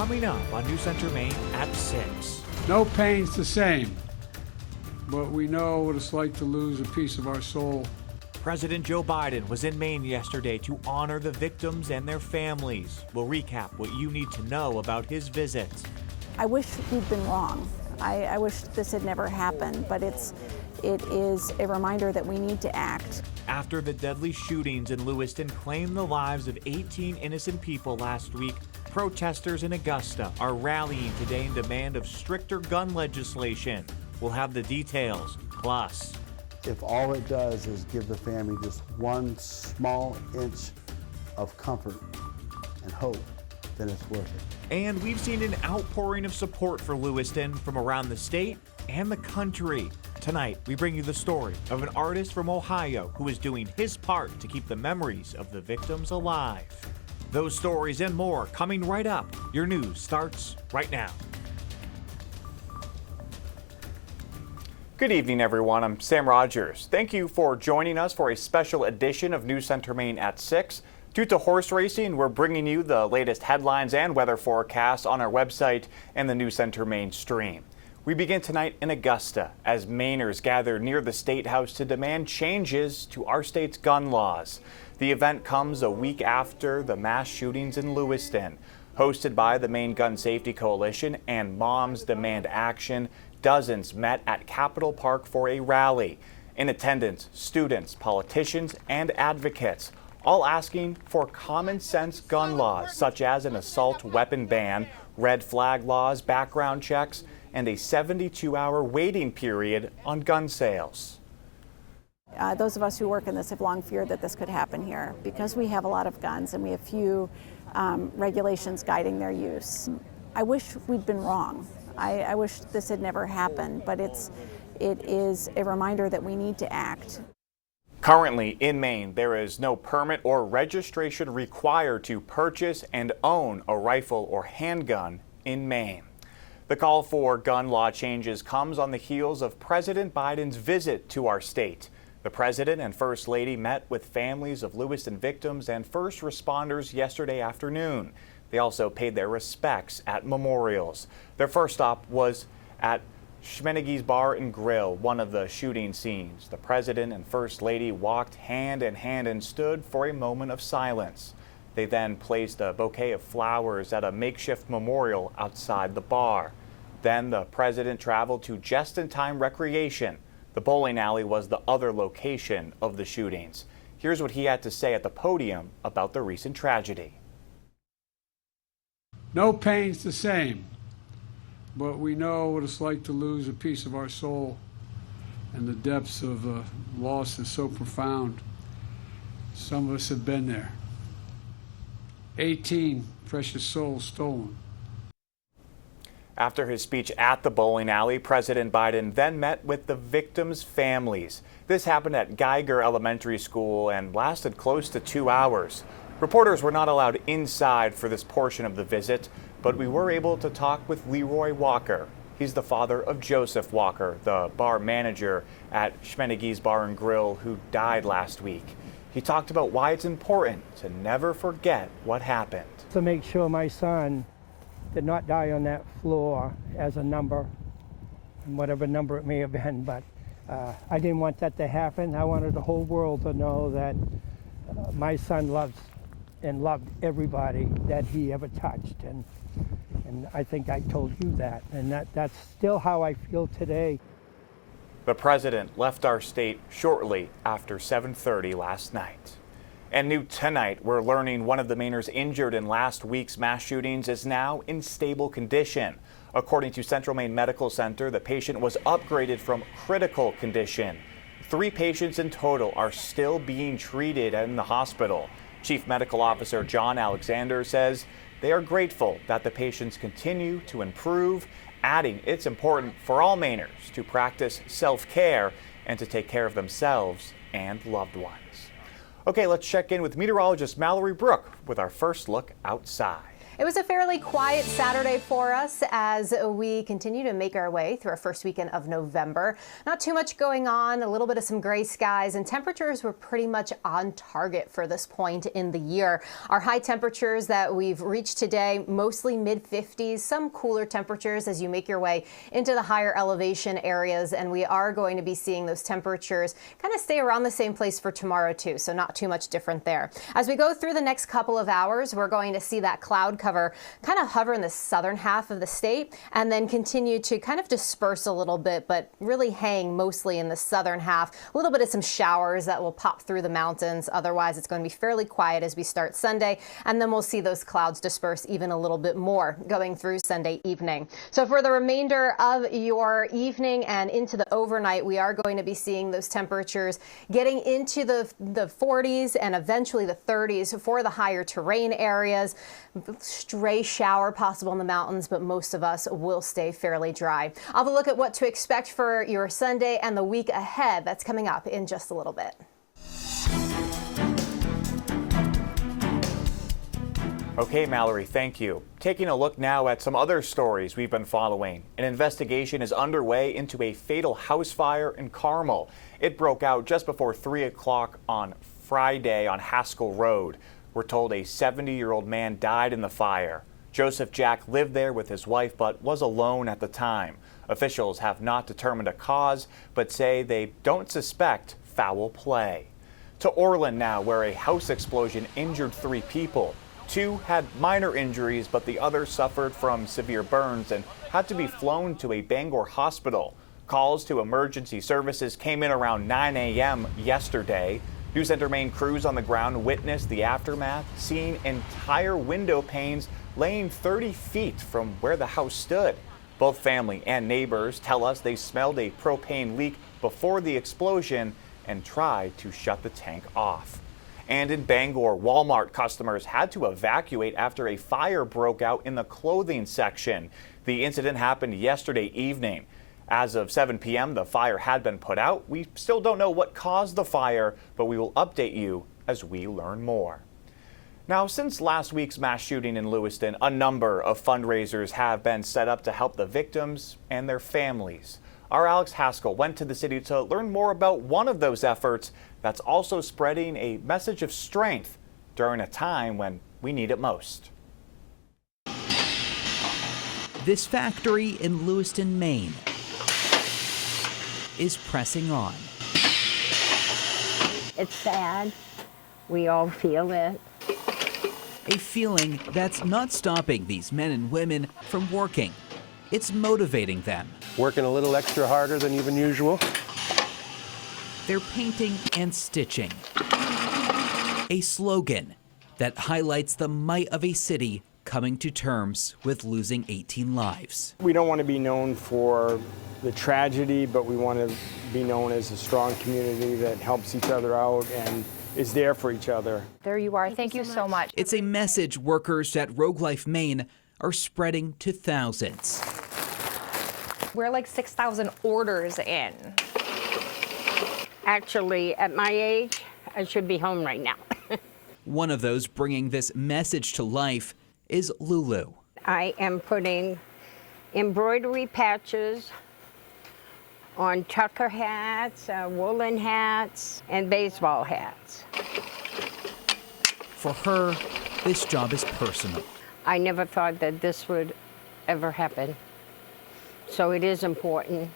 coming up on News Center Maine at 6. No pain's the same, but we know what it's like to lose a piece of our soul. President Joe Biden was in Maine yesterday to honor the victims and their families. We'll recap what you need to know about his visit. I wish we'd been wrong. I wish this had never happened, but it is a reminder that we need to act. After the deadly shootings in Lewiston claimed the lives of 18 innocent people last week, protesters in Augusta are rallying today in demand of stricter gun legislation. We'll have the details. Plus, if all it does is give the family just one small inch of comfort and hope, then it's worth it. and we've seen an outpouring of support for Lewiston from around the state and the country. Tonight, we bring you the story of an artist from Ohio who is doing his part to keep the memories of the victims alive. Those stories and more coming right up. Your news starts right now. Good evening, everyone. I'm Sam Rogers. Thank you for joining us for a special edition of News Center Maine at 6. Due to horse racing, we're bringing you the latest headlines and weather forecasts on our website and the News Center Maine stream. We begin tonight in Augusta as Mainers gather near the State House to demand changes to our state's gun laws. The event comes a week after the mass shootings in Lewiston. Hosted by the Maine Gun Safety Coalition and Moms Demand Action, dozens met at Capitol Park for a rally. In attendance, students, politicians, and advocates, all asking for common sense gun laws, such as an assault weapon ban, red flag laws, background checks, and a 72-hour waiting period on gun sales. Those of us who work in this have long feared that this could happen here because we have a lot of guns and we have few regulations guiding their use. I wish we'd been wrong. I wish this had never happened, but it is a reminder that we need to act. Currently in Maine, there is no permit or registration required to purchase and own a rifle or handgun in Maine. The call for gun law changes comes on the heels of President Biden's visit to our state. The President and First Lady met with families of Lewiston victims and first responders yesterday afternoon. They also paid their respects at memorials. Their first stop was at Schmennege's Bar and Grill, one of the shooting scenes. The President and First Lady walked hand in hand and stood for a moment of silence. They then placed a bouquet of flowers at a makeshift memorial outside the bar. Then the President traveled to Just-in-Time Recreation. The bowling alley was the other location of the shootings. Here's what he had to say at the podium about the recent tragedy. No pain's the same, but we know what it's like to lose a piece of our soul, and the depths of loss is so profound. Some of us have been there. 18 precious souls stolen. After his speech at the bowling alley, President Biden then met with the victims' families. This happened at Geiger Elementary School and lasted close to 2 hours. Reporters were not allowed inside for this portion of the visit, but we were able to talk with Leroy Walker. He's the father of Joseph Walker, the bar manager at Schmennege's Bar and Grill, who died last week. He talked about why it's important to never forget what happened. To make sure my son did not die on that floor as a number, whatever number it may have been, but I didn't want that to happen. I wanted the whole world to know that my son loves and loved everybody that he ever touched, and I think I told you that, and that's still how I feel today. The president left our state shortly after 7:30 last night. And new tonight, we're learning one of the Mainers injured in last week's mass shootings is now in stable condition. According to Central Maine Medical Center, the patient was upgraded from critical condition. 3 patients in total are still being treated in the hospital. Chief Medical Officer John Alexander says they are grateful that the patients continue to improve, adding it's important for all Mainers to practice self-care and to take care of themselves and loved ones. Okay, let's check in with meteorologist Mallory Brook with our first look outside. It was a fairly quiet Saturday for us as we continue to make our way through our first weekend of November. Not too much going on, a little bit of some gray skies, and temperatures were pretty much on target for this point in the year. Our high temperatures that we've reached today, mostly mid-50s, some cooler temperatures as you make your way into the higher elevation areas, and we are going to be seeing those temperatures kind of stay around the same place for tomorrow too, so not too much different there. As we go through the next couple of hours, we're going to see that cloud cover kind of hover in the southern half of the state and then continue to kind of disperse a little bit, but really hang mostly in the southern half. A little bit of some showers that will pop through the mountains. Otherwise, it's going to be fairly quiet as we start Sunday, and then we'll see those clouds disperse even a little bit more going through Sunday evening. So for the remainder of your evening and into the overnight, we are going to be seeing those temperatures getting into the 40s and eventually the 30s for the higher terrain areas. Stray shower possible in the mountains, but most of us will stay fairly dry. I'll have a look at what to expect for your Sunday and the week ahead. That's coming up in just a little bit. Okay, Mallory, thank you. Taking a look now at some other stories we've been following. An investigation is underway into a fatal house fire in Carmel. It broke out just before 3 o'clock on Friday on Haskell Road. We're told a 70-year-old man died in the fire. Joseph Jack lived there with his wife but was alone at the time. Officials have not determined a cause but say they don't suspect foul play. To Orland now, where a house explosion injured 3 people. 2 had minor injuries, but the other suffered from severe burns and had to be flown to a Bangor hospital. Calls to emergency services came in around 9 a.m. yesterday. News Center Maine crews on the ground witnessed the aftermath, seeing entire window panes laying 30 feet from where the house stood. Both family and neighbors tell us they smelled a propane leak before the explosion and tried to shut the tank off. And in Bangor, Walmart customers had to evacuate after a fire broke out in the clothing section. The incident happened yesterday evening. As of 7 p.m., the fire had been put out. We still don't know what caused the fire, but we will update you as we learn more. Now, since last week's mass shooting in Lewiston, a number of fundraisers have been set up to help the victims and their families. Our Alex Haskell went to the city to learn more about one of those efforts that's also spreading a message of strength during a time when we need it most. This factory in Lewiston, Maine is pressing on. It's sad. We all feel it. A feeling that's not stopping these men and women from working. It's motivating them. Working a little extra harder than even usual. They're painting and stitching. A slogan that highlights the might of a city coming to terms with losing 18 lives. We don't want to be known for the tragedy, but we want to be known as a strong community that helps each other out and is there for each other. There you are. Thank you so much. It's a message workers at Rogue Life Maine are spreading to thousands. We're like 6,000 orders in. Actually, at my age, I should be home right now. One of those bringing this message to life is Lulu. I am putting embroidery patches on trucker hats, woolen hats, and baseball hats. For her, this job is personal. I never thought that this would ever happen. So it is important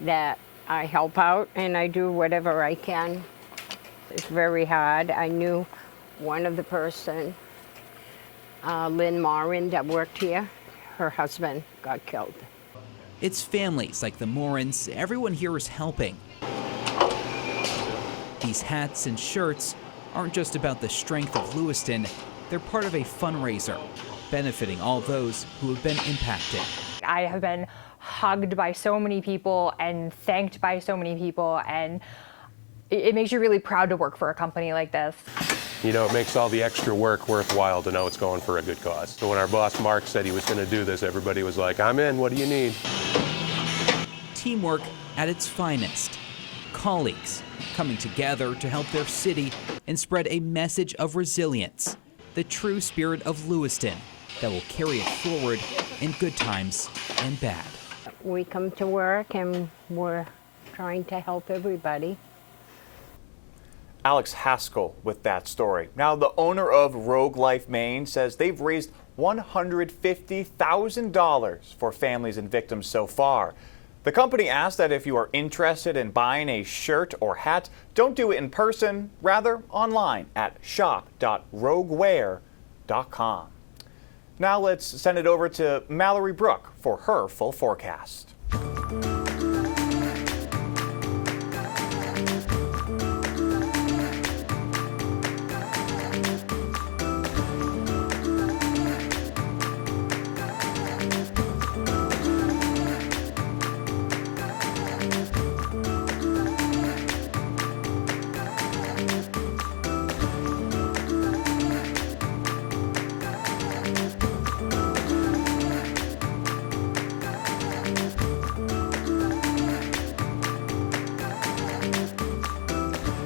that I help out and I do whatever I can. It's very hard. I knew one of the person, Lynn Morin, that worked here. Her husband got killed. It's families like the Morins. Everyone here is helping. These hats and shirts aren't just about the strength of Lewiston. They're part of a fundraiser benefiting all those who have been impacted. I have been hugged by so many people and thanked by so many people, and it makes you really proud to work for a company like this. You know, it makes all the extra work worthwhile to know it's going for a good cause. So when our boss Mark said he was going to do this, everybody was like, I'm in, what do you need? Teamwork at its finest. Colleagues coming together to help their city and spread a message of resilience. The true spirit of Lewiston that will carry it forward in good times and bad. We come to work and we're trying to help everybody. Alex Haskell with that story. Now, the owner of Rogue Life Maine says they've raised $150,000 for families and victims so far. The company asks that if you are interested in buying a shirt or hat, don't do it in person, rather online at shop.roguewear.com. Now let's send it over to Mallory Brook for her full forecast.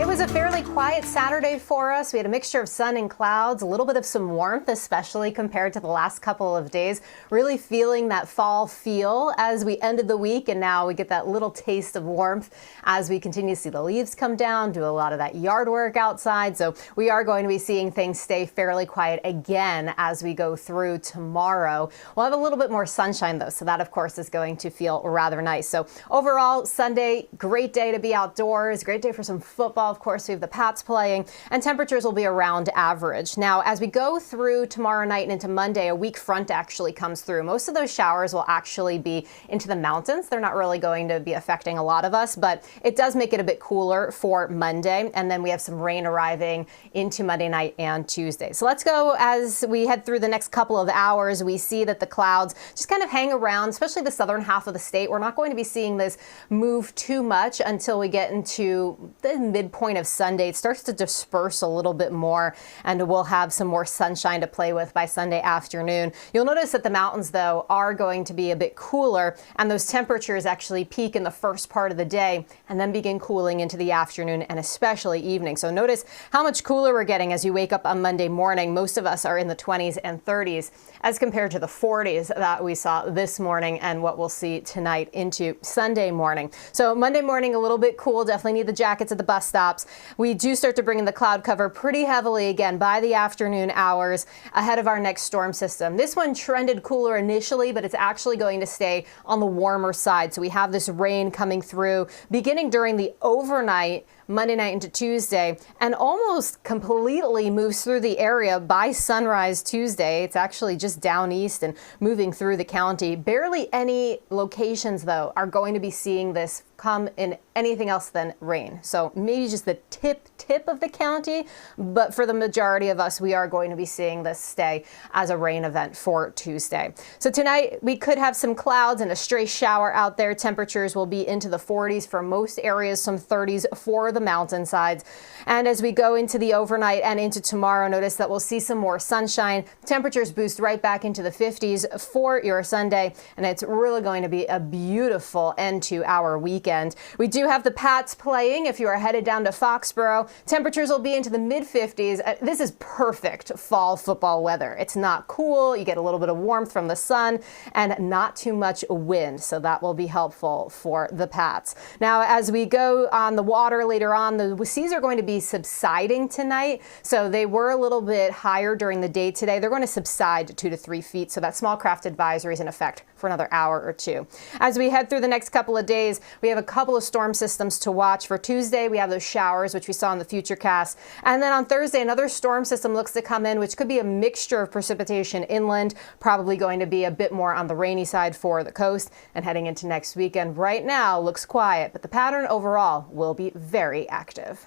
It was a fairly quiet Saturday for us. We had a mixture of sun and clouds, a little bit of some warmth, especially compared to the last couple of days. Really feeling that fall feel as we ended the week, and now we get that little taste of warmth as we continue to see the leaves come down, do a lot of that yard work outside. So we are going to be seeing things stay fairly quiet again as we go through tomorrow. We'll have a little bit more sunshine though, so that of course is going to feel rather nice. So overall, Sunday, great day to be outdoors, great day for some football. Of course, we have the Pats playing, and temperatures will be around average. Now, as we go through tomorrow night and into Monday, a weak front actually comes through. Most of those showers will actually be into the mountains. They're not really going to be affecting a lot of us, but it does make it a bit cooler for Monday. And then we have some rain arriving into Monday night and Tuesday. So let's go as we head through the next couple of hours. We see that the clouds just kind of hang around, especially the southern half of the state. We're not going to be seeing this move too much until we get into the midpoint of Sunday. It starts to disperse a little bit more, and we'll have some more sunshine to play with by Sunday afternoon. You'll notice that the mountains, though, are going to be a bit cooler, and those temperatures actually peak in the first part of the day and then begin cooling into the afternoon and especially evening. So notice how much cooler we're getting as you wake up on Monday morning. Most of us are in the 20s and 30s as compared to the 40s that we saw this morning and what we'll see tonight into Sunday morning. So Monday morning, a little bit cool. Definitely need the jackets at the bus stops. We do start to bring in the cloud cover pretty heavily again by the afternoon hours ahead of our next storm system. This one trended cooler initially, but it's actually going to stay on the warmer side. So we have this rain coming through beginning during the overnight Monday night into Tuesday, and almost completely moves through the area by sunrise Tuesday. It's actually just down east and moving through the county. Barely any locations, though, are going to be seeing this come in anything else than rain. So maybe just the tip of the county, but for the majority of us, we are going to be seeing this stay as a rain event for Tuesday. So tonight, we could have some clouds and a stray shower out there. Temperatures will be into the 40s for most areas, some 30s for the mountainsides. And as we go into the overnight and into tomorrow, notice that we'll see some more sunshine. Temperatures boost right back into the 50s for your Sunday, and it's really going to be a beautiful end to our weekend. We do have the Pats playing if you are headed down to Foxborough. Temperatures will be into the mid-50s. This is perfect fall football weather. It's not cool. You get a little bit of warmth from the sun and not too much wind, so that will be helpful for the Pats. Now, as we go on the water later on, the seas are going to be subsiding tonight, so they were a little bit higher during the day today. They're going to subside to 2 to 3 feet, so that small craft advisory is in effect for another hour or two. As we head through the next couple of days, we have a couple of storm systems to watch. For Tuesday, we have those showers, which we saw in the Futurecast. And then on Thursday, another storm system looks to come in, which could be a mixture of precipitation inland, probably going to be a bit more on the rainy side for the coast. And heading into next weekend, right now looks quiet, but the pattern overall will be very active.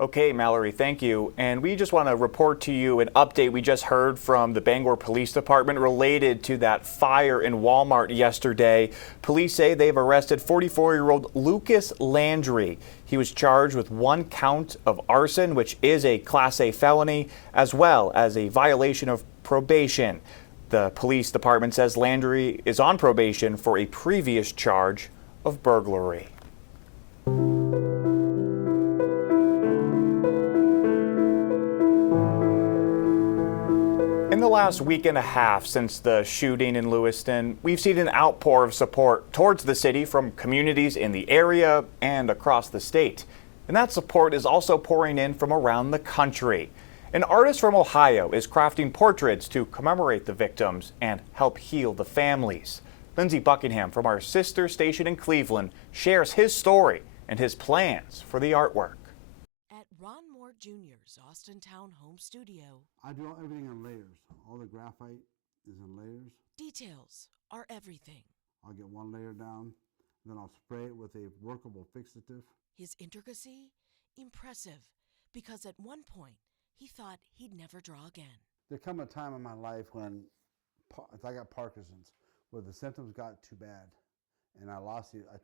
Okay, Mallory, thank you. And we just want to report to you an update we just heard from the Bangor Police Department related to that fire in Walmart yesterday. Police say they've arrested 44-year-old Lucas Landry. He was charged with 1 count of arson, which is a Class A felony, as well as a violation of probation. The police department says Landry is on probation for a previous charge of burglary. In the the last week and a half since the shooting in Lewiston, we've seen an outpour of support towards the city from communities in the area and across the state. And that support is also pouring in from around the country. An artist from Ohio is crafting portraits to commemorate the victims and help heal the families. Lindsey Buckingham from our sister station in Cleveland shares his story and his plans for the artwork. At Ron Moore Jr.'s Austintown home studio, I do everything in layers. All the graphite is in layers. details are everything. I'll get one layer down, then I'll spray it with a workable fixative. His intricacy? Impressive, because at one point, he thought he'd never draw again. There come a time in my life when I got Parkinson's, where the symptoms got too bad, and I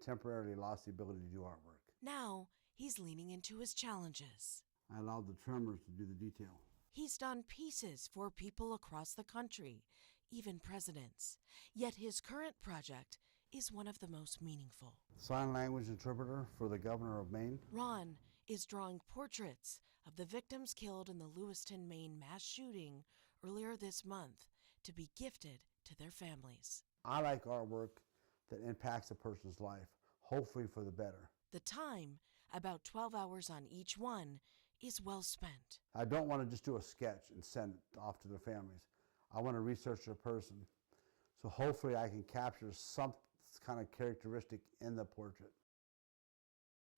temporarily lost the ability to do artwork. Now, he's leaning into his challenges. I allowed the tremors to do the detail. He's done pieces for people across the country, even presidents. Yet his current project is one of the most meaningful. Sign language interpreter for the governor of Maine. Ron is drawing portraits of the victims killed in the Lewiston, Maine mass shooting earlier this month to be gifted to their families. I like artwork that impacts a person's life, hopefully for the better. The time, about 12 hours on each one, is well spent. I don't want to just do a sketch and send it off to their families. I want to research their person. So hopefully I can capture some kind of characteristic in the portrait.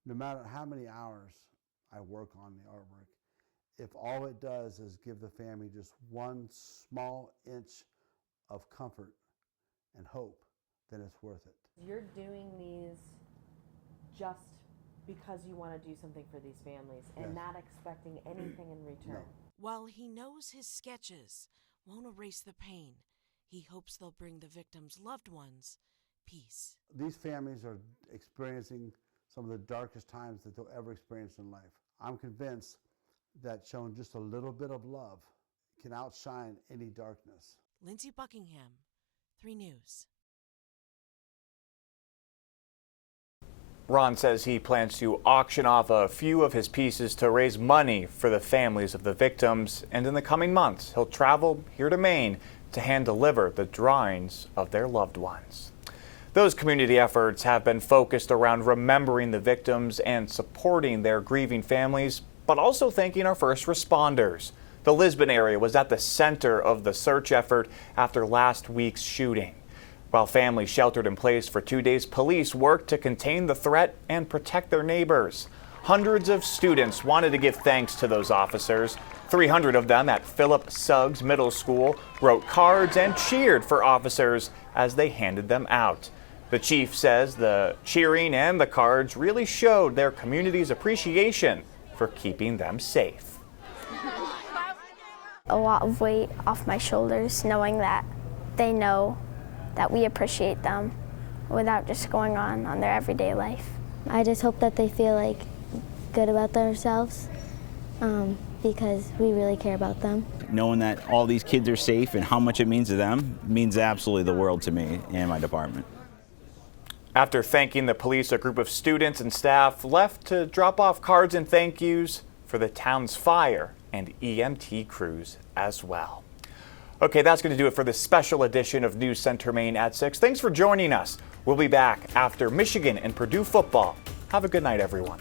No matter how many hours I work on the artwork, if all it does is give the family just one small inch of comfort and hope, then it's worth it. You're doing these just because you want to do something for these families and Yes. not expecting anything in return. No. While he knows his sketches won't erase the pain, he hopes they'll bring the victims' loved ones peace. These families are experiencing some of the darkest times that they'll ever experience in life. I'm convinced that showing just a little bit of love can outshine any darkness. Lindsey Buckingham, 3 News. Ron says he plans to auction off a few of his pieces to raise money for the families of the victims, and in the coming months, he'll travel here to Maine to hand deliver the drawings of their loved ones. Those community efforts have been focused around remembering the victims and supporting their grieving families, but also thanking our first responders. The Lisbon area was at the center of the search effort after last week's shooting. While families sheltered in place for 2 days, police worked to contain the threat and protect their neighbors. Hundreds of students wanted to give thanks to those officers. 300 of them at Philip Suggs Middle School wrote cards and cheered for officers as they handed them out. The chief says the cheering and the cards really showed their community's appreciation for keeping them safe. A lot of weight off my shoulders, knowing that they know that we appreciate them without just going on their everyday life. I just hope that they feel like good about themselves because we really care about them. Knowing that all these kids are safe and how much it means to them means absolutely the world to me and my department. After thanking the police, a group of students and staff left to drop off cards and thank yous for the town's fire and EMT crews as well. Okay, that's going to do it for this special edition of News Center Maine at 6. Thanks for joining us. We'll be back after Michigan and Purdue football. Have a good night, everyone.